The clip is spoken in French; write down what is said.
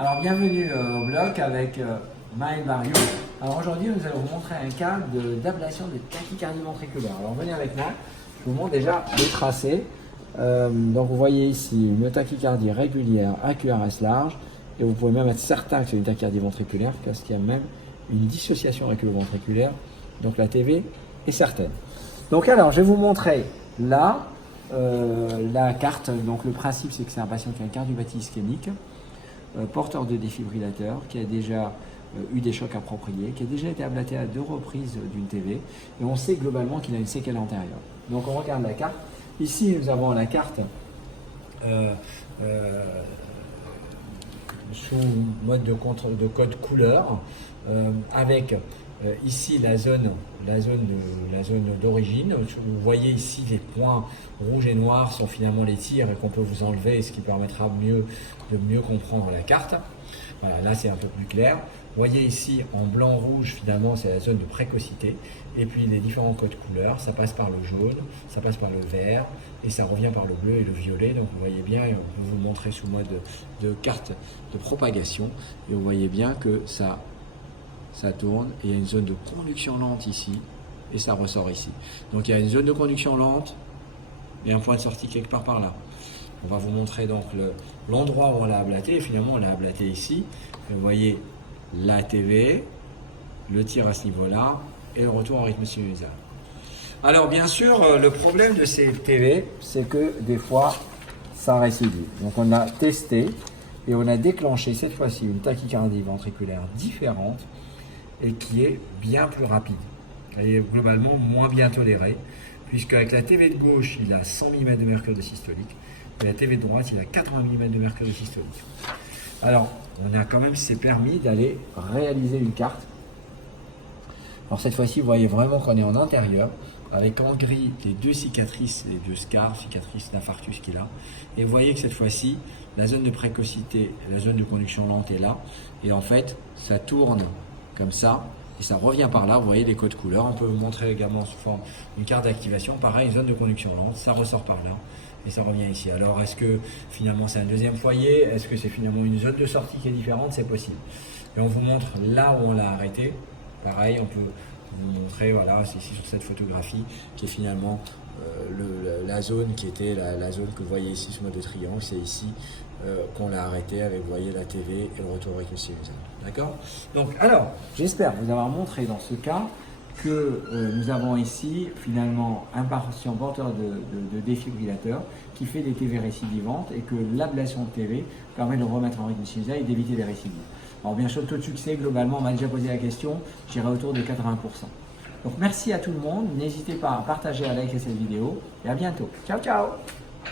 Alors bienvenue au blog avec Maël Barriou. Alors aujourd'hui nous allons vous montrer un cas d'ablation de tachycardie ventriculaire. Alors venez avec moi, je vous montre déjà les tracés. Donc vous voyez ici une tachycardie régulière à QRS large et vous pouvez même être certain que c'est une tachycardie ventriculaire parce qu'il y a même une dissociation aculo-ventriculaire. Donc la TV est certaine. Donc alors je vais vous montrer là la carte. Donc le principe c'est que c'est un patient qui a une cardiopathie ischémique, porteur de défibrillateur, qui a déjà eu des chocs appropriés, qui a déjà été ablaté à 2 reprises d'une TV, et on sait globalement qu'il a une séquelle antérieure. Donc on regarde la carte. Ici nous avons la carte sous mode de code couleur, avec ici la zone d'origine. Vous voyez ici les points rouges et noirs sont finalement les tirs et qu'on peut vous enlever, ce qui permettra de mieux comprendre la carte. Voilà, là c'est un peu plus clair. Vous voyez ici en blanc-rouge, finalement c'est la zone de précocité. Et puis les différents codes couleurs, ça passe par le jaune, ça passe par le vert et ça revient par le bleu et le violet. Donc vous voyez bien, et on peut vous montrer sous mode de carte de propagation. Et vous voyez bien que ça tourne et il y a une zone de conduction lente ici et ça ressort ici. Donc il y a une zone de conduction lente et un point de sortie quelque part par là. On va vous montrer donc l'endroit où on l'a ablaté et finalement on l'a ablaté ici. Et vous voyez la TV, le tir à ce niveau-là et le retour en rythme sinusal. Alors bien sûr le problème de ces TV c'est que des fois ça récidive. Donc on a testé et on a déclenché cette fois-ci une tachycardie ventriculaire différente et qui est bien plus rapide. Elle est globalement moins bien tolérée, puisque avec la TV de gauche, il a 100 mm de mercure de systolique, et la TV de droite, il a 80 mm de mercure de systolique. Alors, on a quand même s'est permis d'aller réaliser une carte. Alors cette fois-ci, vous voyez vraiment qu'on est en intérieur, avec en gris les 2 cicatrices, les 2 scars, cicatrices d'infarctus qu'il a. Et vous voyez que cette fois-ci, la zone de précocité, la zone de conduction lente est là, et en fait, ça tourne comme ça, et ça revient par là. Vous voyez les codes couleurs. On peut vous montrer également sous forme d'une carte d'activation. Pareil, zone de conduction lente, ça ressort par là et ça revient ici. Alors est-ce que finalement c'est un deuxième foyer? Est-ce que c'est finalement une zone de sortie qui est différente? C'est possible. Et on vous montre là où on l'a arrêté. Pareil, on peut vous montrer, voilà, c'est ici sur cette photographie qui est finalement la zone qui était la zone que vous voyez ici sous mode de triangle. C'est ici qu'on l'a arrêté avec, vous voyez, la TV et le retour avec le sinusal. D'accord? Donc, alors, j'espère vous avoir montré dans ce cas que nous avons ici finalement un patient porteur de défibrillateur qui fait des TV récidivantes et que l'ablation de TV permet de remettre en rythme sinusal et d'éviter les récidives. Alors, bien sûr, taux de succès, globalement, on m'a déjà posé la question, j'irai autour de 80%. Donc, merci à tout le monde. N'hésitez pas à partager, à liker cette vidéo et à bientôt. Ciao, ciao!